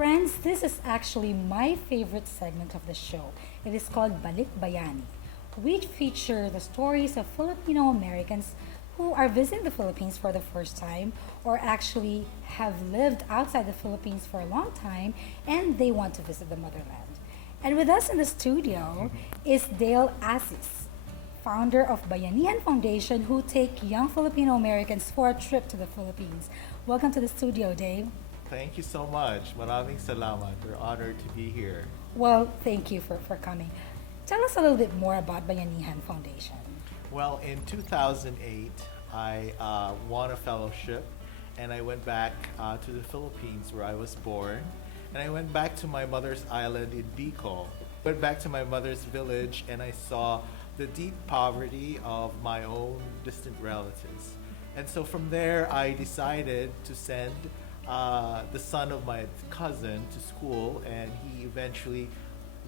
Friends, this is actually my favorite segment of the show. It is called Balikbayani, which feature the stories of Filipino Americans who are visiting the Philippines for the first time or actually have lived outside the Philippines for a long time and they want to visit the motherland. And with us in the studio is Dale Assis, founder of Bayanihan Foundation, who take young Filipino Americans for a trip to the Philippines. Welcome to the studio, Dave. Thank you so much. Maraming salamat. We're honored to be here. Well, thank you for coming. Tell us a little bit more about Bayanihan Foundation. Well, in 2008, I won a fellowship and I went back to the Philippines where I was born. And I went back to my mother's island in Bicol. Went back to my mother's village and I saw the deep poverty of my own distant relatives. And so from there, I decided to send the son of my cousin to school, and he eventually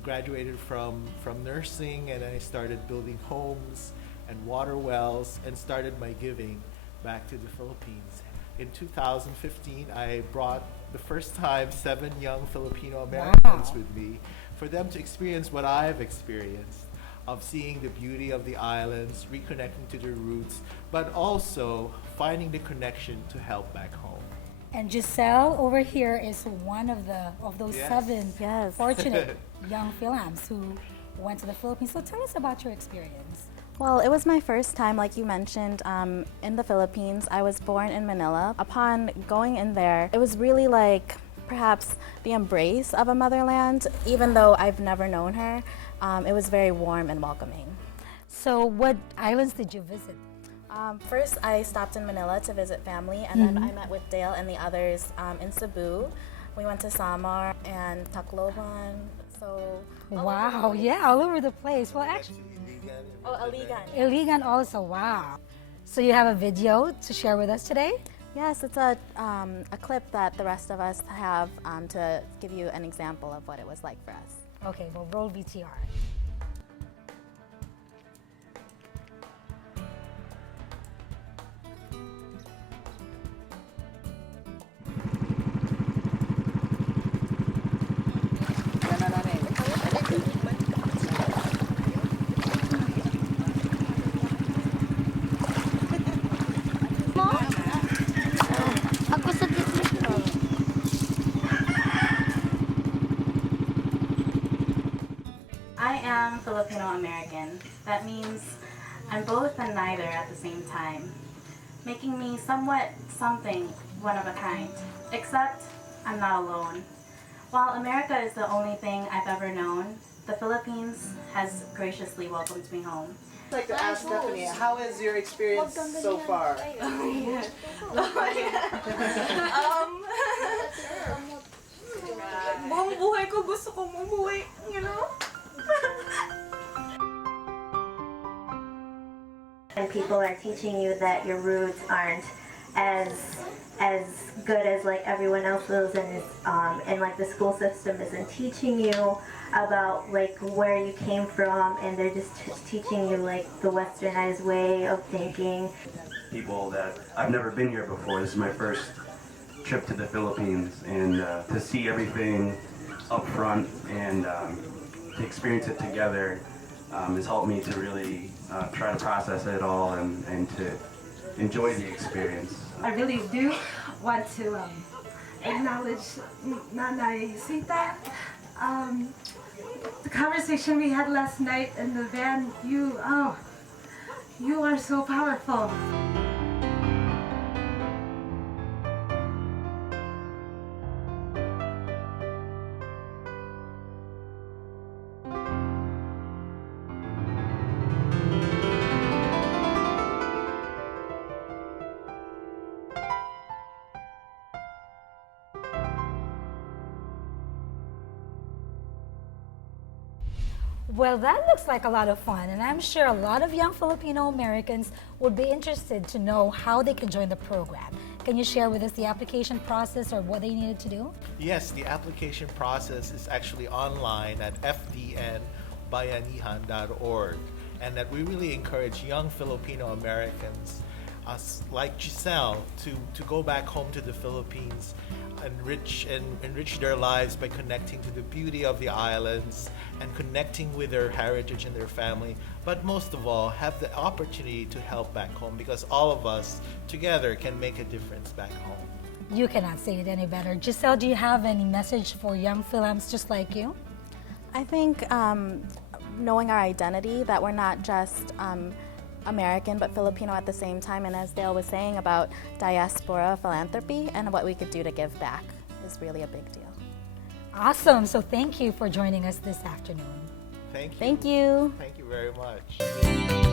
graduated from nursing, and I started building homes and water wells and started my giving back to the Philippines. In 2015, I brought the first time 7 young Filipino Americans Wow. with me for them to experience what I've experienced of seeing the beauty of the islands, reconnecting to their roots, but also finding the connection to help back home. And Giselle over here is one of those Yes. 7 Yes. fortunate young Fil-Ams who went to the Philippines. So tell us about your experience. Well, it was my first time, like you mentioned, in the Philippines. I was born in Manila. Upon going in there, it was really like perhaps the embrace of a motherland. Even though I've never known her, it was very warm and welcoming. So what islands did you visit? First, I stopped in Manila to visit family, and then I met with Dale and the others in Cebu. We went to Samar and Tacloban. So Wow, yeah, all over the place. Well, actually, Aligan. Iligan also, wow. So you have a video to share with us today? Yes, it's a clip that the rest of us have to give you an example of what it was like for us. Okay, well, roll VTR. Ako sa dito. I am Filipino American. That means I'm both and neither at the same time, making me somewhat something one of a kind. Except I'm not alone. While America is the only thing I've ever known, the Philippines has graciously welcomed me home. I'd like to ask Stephanie, how is your experience so far? Buong buhay ko gusto kong umuwi, you know? And people are teaching you that your roots aren't as good as like everyone else's, and like the school system isn't teaching you about like where you came from, and they're just teaching you like the westernized way of thinking. People that I've never been here before. This is my first trip to the Philippines, and to see everything up front and to experience it together has helped me to really try to process it all and to enjoy the experience. I really do want to acknowledge Nanay Sita. The conversation we had last night in the van, you are so powerful. Well, that looks like a lot of fun, and I'm sure a lot of young Filipino Americans would be interested to know how they can join the program. Can you share with us the application process or what they needed to do? Yes, the application process is actually online at fdnbayanihan.org, and that we really encourage young Filipino Americans like Giselle, to go back home to the Philippines, enrich their lives by connecting to the beauty of the islands and connecting with their heritage and their family, but most of all have the opportunity to help back home, because all of us together can make a difference back home. You cannot say it any better. Giselle, do you have any message for young Fil-Ams just like you? I think knowing our identity, that we're not just American but Filipino at the same time, and as Dale was saying about diaspora philanthropy and what we could do to give back is really a big deal. Awesome. So thank you for joining us this afternoon. Thank you. Thank you. Thank you very much.